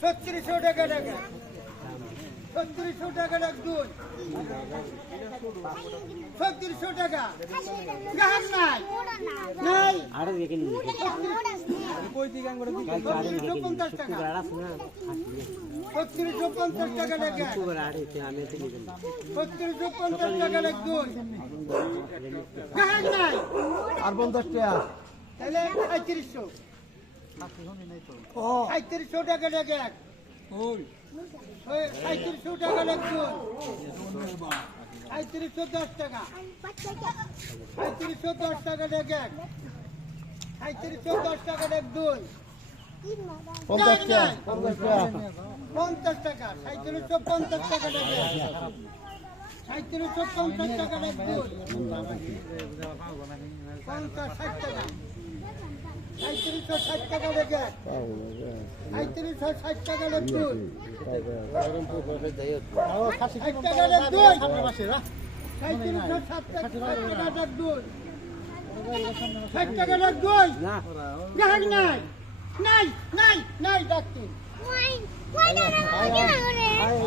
3600 টাকা টাকা 3600 টাকা এক দুই 3600 টাকা গ্রাহক নাই নাই আরে দেখেন 3650 টাকা 3650 টাকা টাকা 3650 টাকা এক দুই গ্রাহক নাই আর 50 টাকা তাহলে 3500 ও 3500 টাকা টাকা ওই 3500 টাকা এক দুই 3510 টাকা 3510 টাকা টাকা 3510 টাকা এক দুই 50 টাকা 50 টাকা 3750 টাকা টাকা 3750 টাকা এক দুই 50 60 টাকা 3760 টাকা টাকা 3760 টাকা এক দুই 60 টাকা এক দুই 3760 টাকা এক দুই 60 টাকা এক দুই গ্রাহক নাই নাই নাই নাই ডাক্তার আয়